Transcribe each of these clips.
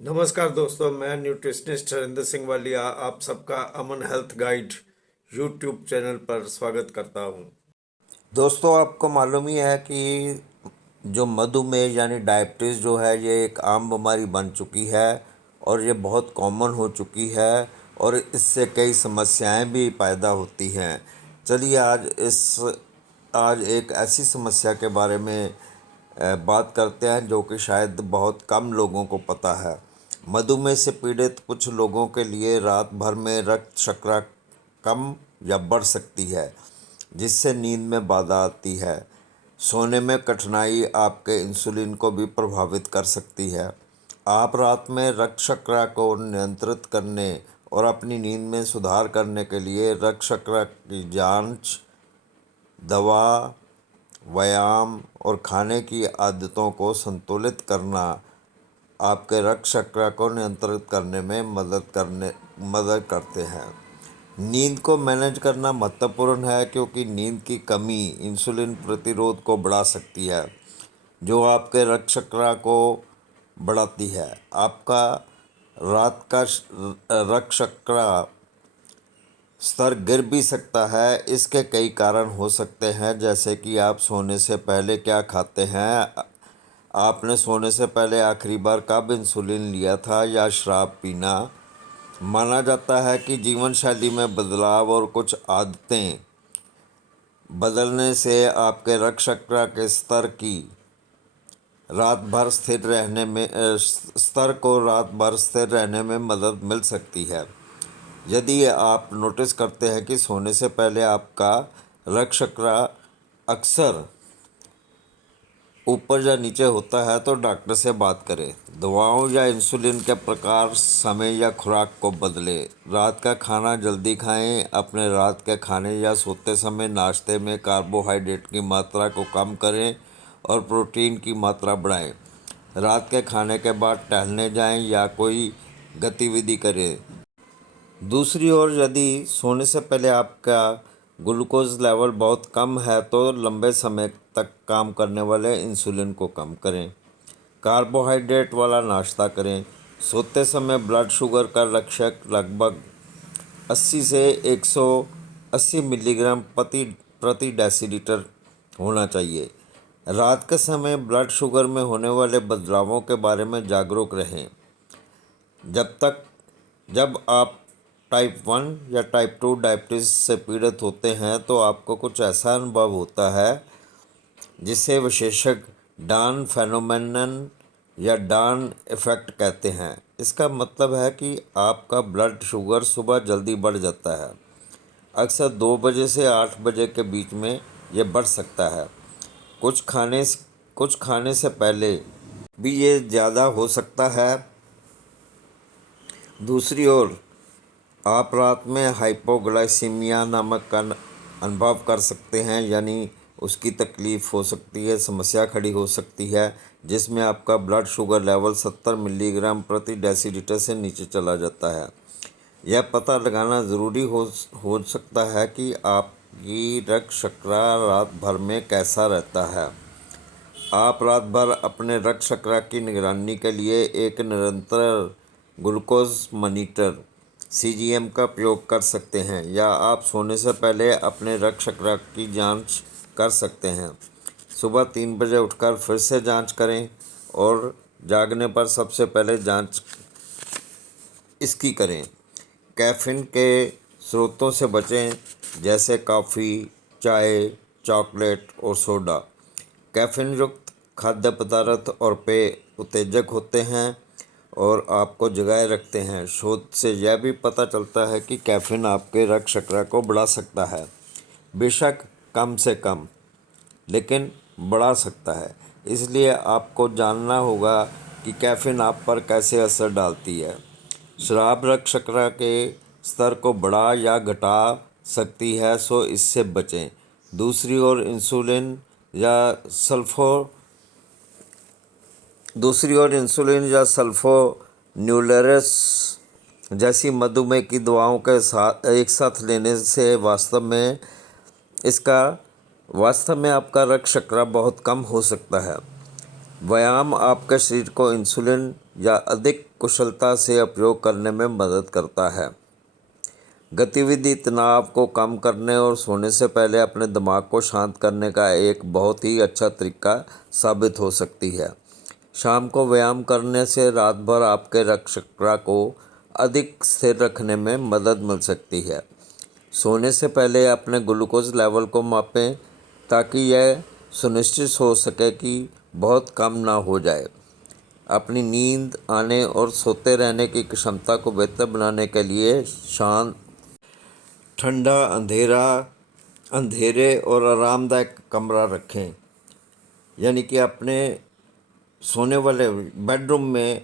नमस्कार दोस्तों, मैं न्यूट्रिशनिस्ट हरिंदर सिंह वालिया आप सबका अमन हेल्थ गाइड यूट्यूब चैनल पर स्वागत करता हूं। दोस्तों, आपको मालूम ही है कि जो मधुमेह यानी डायबिटीज़ जो है ये एक आम बीमारी बन चुकी है और ये बहुत कॉमन हो चुकी है और इससे कई समस्याएं भी पैदा होती हैं। चलिए आज एक ऐसी समस्या के बारे में बात करते हैं जो कि शायद बहुत कम लोगों को पता है। मधुमेह से पीड़ित कुछ लोगों के लिए रात भर में रक्त शर्करा कम या बढ़ सकती है, जिससे नींद में बाधा आती है। सोने में कठिनाई आपके इंसुलिन को भी प्रभावित कर सकती है। आप रात में रक्त शर्करा को नियंत्रित करने और अपनी नींद में सुधार करने के लिए रक्त शर्करा की जांच, दवा, व्यायाम और खाने की आदतों को संतुलित करना आपके रक्त शर्करा को नियंत्रित करने में मदद करते हैं। नींद को मैनेज करना महत्वपूर्ण है क्योंकि नींद की कमी इंसुलिन प्रतिरोध को बढ़ा सकती है, जो आपके रक्त शर्करा को बढ़ाती है। आपका रात का रक्त शर्करा स्तर गिर भी सकता है। इसके कई कारण हो सकते हैं, जैसे कि आप सोने से पहले क्या खाते हैं, आपने सोने से पहले आखिरी बार कब इंसुलिन लिया था, या शराब पीना। माना जाता है कि जीवन शैली में बदलाव और कुछ आदतें बदलने से आपके रक्त शर्करा के स्तर को रात भर स्थिर रहने में मदद मिल सकती है। यदि आप नोटिस करते हैं कि सोने से पहले आपका रक्त शर्करा अक्सर ऊपर या नीचे होता है तो डॉक्टर से बात करें। दवाओं या इंसुलिन के प्रकार, समय या खुराक को बदलें। रात का खाना जल्दी खाएं। अपने रात के खाने या सोते समय नाश्ते में कार्बोहाइड्रेट की मात्रा को कम करें और प्रोटीन की मात्रा बढ़ाएं। रात के खाने के बाद टहलने जाएं या कोई गतिविधि करें। दूसरी ओर, यदि सोने से पहले आपका ग्लूकोज लेवल बहुत कम है तो लंबे समय तक काम करने वाले इंसुलिन को कम करें। कार्बोहाइड्रेट वाला नाश्ता करें। सोते समय ब्लड शुगर का लक्ष्य लगभग 80 से 180 मिलीग्राम प्रति डेसीलीटर होना चाहिए। रात के समय ब्लड शुगर में होने वाले बदलावों के बारे में जागरूक रहें। जब आप टाइप 1 या टाइप 2 डायबिटीज़ से पीड़ित होते हैं तो आपको कुछ ऐसा अनुभव होता है जिसे विशेषज्ञ डान फेनोमेनन या डान इफ़ेक्ट कहते हैं। इसका मतलब है कि आपका ब्लड शुगर सुबह जल्दी बढ़ जाता है। अक्सर 2 बजे से 8 बजे के बीच में यह बढ़ सकता है। कुछ खाने से पहले भी ये ज़्यादा हो सकता है। दूसरी ओर, आप रात में हाइपोग्लाइसीमिया नमक का अनुभव कर सकते हैं, यानी उसकी तकलीफ़ हो सकती है, समस्या खड़ी हो सकती है, जिसमें आपका ब्लड शुगर लेवल 70 मिलीग्राम प्रति डेसीलीटर से नीचे चला जाता है। यह पता लगाना ज़रूरी हो सकता है कि आपकी रक्त शर्करा रात भर में कैसा रहता है। आप रात भर अपने रक्त शर्करा की निगरानी के लिए एक निरंतर ग्लूकोज मॉनिटर (CGM) का प्रयोग कर सकते हैं, या आप सोने से पहले अपने रक्त शर्करा की जांच कर सकते हैं। सुबह 3 बजे उठकर फिर से जांच करें और जागने पर सबसे पहले जांच इसकी करें। कैफ़ीन के स्रोतों से बचें, जैसे कॉफ़ी, चाय, चॉकलेट और सोडा। कैफ़ीन युक्त खाद्य पदार्थ और पेय उत्तेजक होते हैं और आपको जगाए रखते हैं। शोध से यह भी पता चलता है कि कैफ़ीन आपके रक्त शर्करा को बढ़ा सकता है, बेशक कम से कम, लेकिन बढ़ा सकता है। इसलिए आपको जानना होगा कि कैफ़ीन आप पर कैसे असर डालती है। शराब रक्त शर्करा के स्तर को बढ़ा या घटा सकती है, सो इससे बचें। दूसरी ओर, इंसुलिन या सल्फोन्यूलेरस जैसी मधुमेह की दवाओं के साथ एक साथ लेने से वास्तव में आपका रक्त शर्करा बहुत कम हो सकता है। व्यायाम आपके शरीर को इंसुलिन या अधिक कुशलता से उपयोग करने में मदद करता है। गतिविधि तनाव को कम करने और सोने से पहले अपने दिमाग को शांत करने का एक बहुत ही अच्छा तरीका साबित हो सकती है। शाम को व्यायाम करने से रात भर आपके रक्त चक्र को अधिक स्थिर रखने में मदद मिल सकती है। सोने से पहले अपने ग्लूकोज लेवल को मापें ताकि यह सुनिश्चित हो सके कि बहुत कम ना हो जाए। अपनी नींद आने और सोते रहने की क्षमता को बेहतर बनाने के लिए शांत, ठंडा, अंधेरे और आरामदायक कमरा रखें। यानी कि अपने सोने वाले बेडरूम में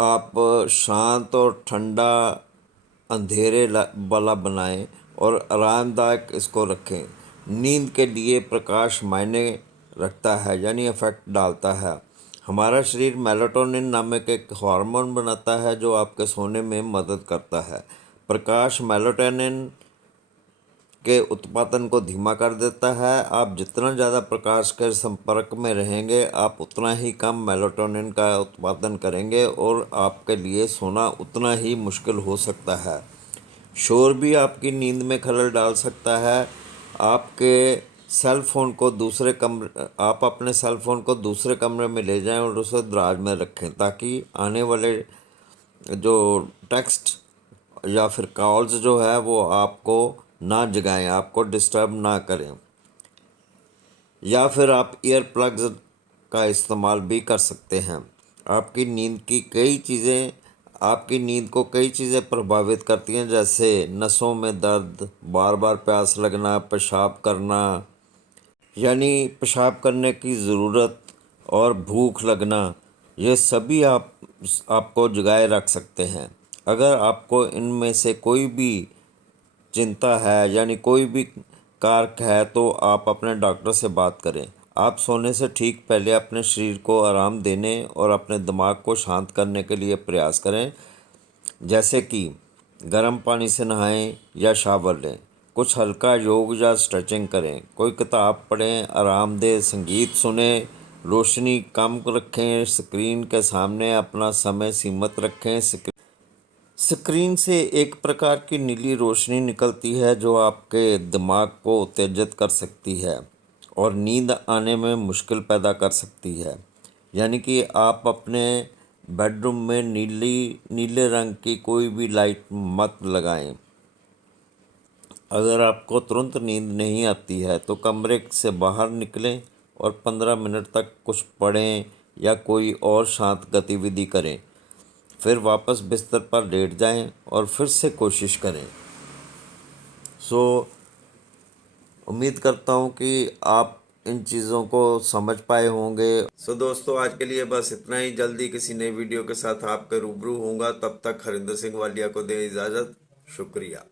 आप शांत और ठंडा अंधेरे वाला बनाएं और आरामदायक इसको रखें। नींद के लिए प्रकाश मायने रखता है, यानी इफ़ेक्ट डालता है। हमारा शरीर मेलाटोनिन नामक एक हार्मोन बनाता है जो आपके सोने में मदद करता है। प्रकाश मेलाटोनिन के उत्पादन को धीमा कर देता है। आप जितना ज़्यादा प्रकाश के संपर्क में रहेंगे, आप उतना ही कम मेलाटोनिन का उत्पादन करेंगे और आपके लिए सोना उतना ही मुश्किल हो सकता है। शोर भी आपकी नींद में खलल डाल सकता है। आप अपने सेल फ़ोन को दूसरे कमरे में ले जाएं और उसे दराज में रखें ताकि आने वाले जो टेक्स्ट या फिर कॉल्स जो है वो आपको ना जगाएं, आपको डिस्टर्ब ना करें। या फिर आप ईयर प्लग्स का इस्तेमाल भी कर सकते हैं। आपकी नींद को कई चीज़ें प्रभावित करती हैं, जैसे नसों में दर्द, बार बार प्यास लगना, पेशाब करना यानी पेशाब करने की ज़रूरत और भूख लगना, ये सभी आपको जगाए रख सकते हैं। अगर आपको इनमें से कोई भी चिंता है, यानी कोई भी कारक है, तो आप अपने डॉक्टर से बात करें। आप सोने से ठीक पहले अपने शरीर को आराम देने और अपने दिमाग को शांत करने के लिए प्रयास करें, जैसे कि गर्म पानी से नहाएं या शावर लें, कुछ हल्का योग या स्ट्रेचिंग करें, कोई किताब पढ़ें, आरामदेह संगीत सुनें, रोशनी कम रखें, स्क्रीन के सामने अपना समय सीमित रखें। स्क्रीन से एक प्रकार की नीली रोशनी निकलती है जो आपके दिमाग को उत्तेजित कर सकती है और नींद आने में मुश्किल पैदा कर सकती है। यानी कि आप अपने बेडरूम में नीले रंग की कोई भी लाइट मत लगाएं। अगर आपको तुरंत नींद नहीं आती है तो कमरे से बाहर निकलें और 15 मिनट तक कुछ पढ़ें या कोई और शांत गतिविधि करें। फिर वापस बिस्तर पर लेट जाएं और फिर से कोशिश करें। उम्मीद करता हूं कि आप इन चीज़ों को समझ पाए होंगे। दोस्तों, आज के लिए बस इतना ही। जल्दी किसी नई वीडियो के साथ आपके रूबरू होऊंगा। तब तक हरिंदर सिंह वालिया को दें इजाज़त। शुक्रिया।